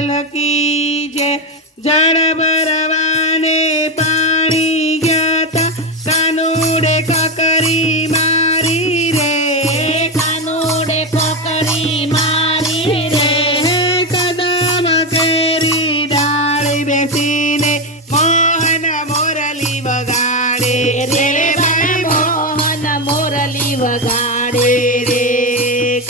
લાલ કી જય જળ ભરવાને પાણી ગયા તા કાનુડે કાકરી મારી રે કાનુડે કોકરી મારી રે કદમ કેરી ડાળી બેસીને મોહન મોરલી વગાડે રે ભાઈ મોહન મોરલી વગાડે રે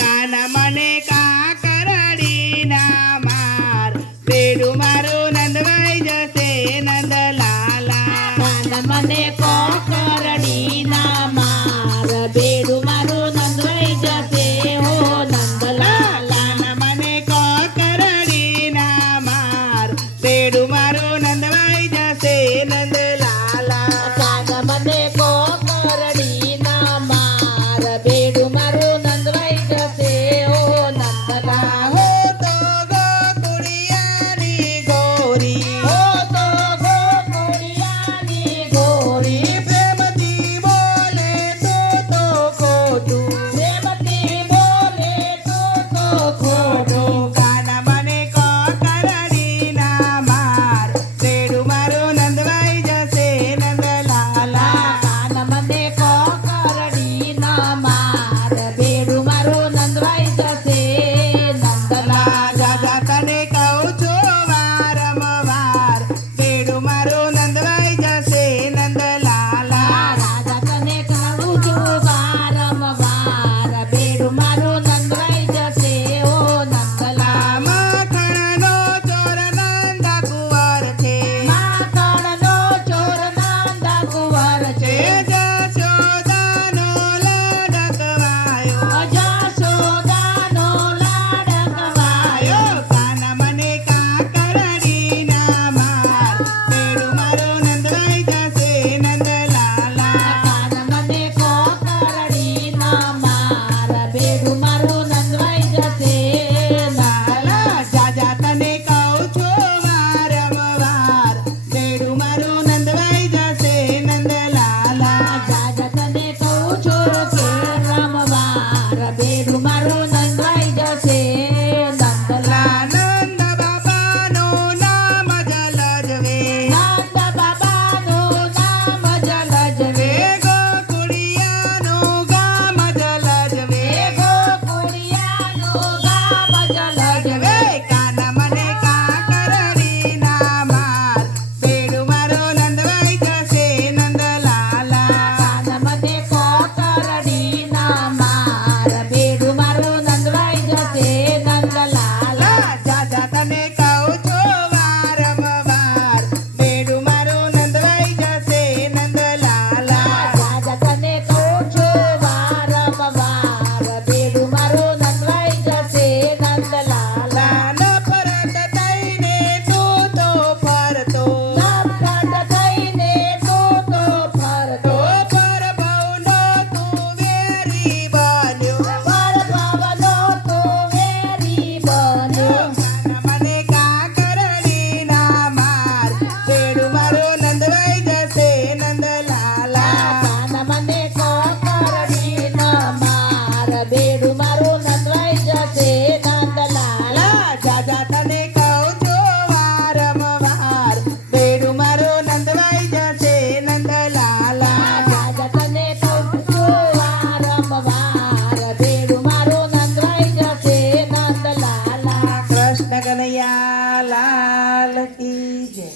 કાન મને કાકરડી ના માર બેડું મારું નંદવાઈ જશે નંદલાલા કાન મને કોકરડી ના માર બેડું મારું નંદવાઈ જશે હો નંદલાલા કાન મને કાકરડી ના માર બેડું મારું નંદવાઈ જશે નંદલાલા કાન મને કોકરડી ના માર બેડું મારું નંદવાઈ જશે હો નંદલાલા હો તો ગોકુળિયાની ગોરી હો તો ગોકુળિયાની ગોરી પ્રેમથી બોલે તો ખોટું પ્રેમથી બોલે તો ખોટું કાન મને કાકરડી ના માર બેડું મારું નંદવાઈ જશે નંદલાલા કાન મને કોકરડી ના માર બેડું મારું નંદવાઈ જશે નંદલાલા રાજા તને કહું છું વારંવાર બેડું મારું નંદવાઈ જશે નંદલાલા રાજા તને કહું છું વારંવાર બેડું મારું નંદવાઈ જશે ઓ નંદલાલા માખણનો ચોર નંદ કુંવર છે માખણનો ચોર નંદ કુંવર છે જશોદાનો લડકવાયો જશોદાનો લાડકવાયો કાન મને કાકરડી ના માર બેડું મારું નંદવાઈ જશે નંદલાલા કાન મને કોકરડી ના માર બેડું મારું નંદવાઈ જશે લાલા જાજા તને કહું છું વારંવાર બેડું મારું નંદવાઈ જશે નંદલાલા જાજા તને કહું છું કે રમવાર બેડું મારું નંદવાઈ જશે નંદલાલા નંદ બાબાનું નામ જલજવે નંદ બાબાનું નામ જલજવે ગોકુળિયાનું ગામ જલજવે ગોકુળિયાનું ગામ જલજવે કાન મને કાકરડી ના માર બેડું મારું નંદવાઈ જશે નંદલાલા કાન મને કોકરડી ના માર બેડું મારું નંદવાઈ જશે નંદલાલા જાજા તને કહું છું વારંવાર બેડું મારું નંદવાઈ જશે નંદલાલા રાજા તને કહું છું વારંવાર બેડું મારું નંદવાઈ જશે નંદલાલા લાલ પરત થઈને તું તો ફરતો નફરત થઈને તું તો ફરતો પર ભવનો તું વેરી બન્યો પરભવનો તું વેરી બન્યો કાન મને કાકરડી ના માર બેડું મારું નંદવાઈ જશે નંદલાલા કાન મને કોકરડી ના માર બેડું મારું નંદવાઈ જશે નંદલાલા જાજા તને કહું છું વારંવાર બેડું મારું નંદવાઈ જશે નંદલાલા રાજા તને કહું છું વારંવાર બેડું મારું નંદવાઈ જશે નંદલાલા કૃષ્ણ કનૈયા લાલ કી જય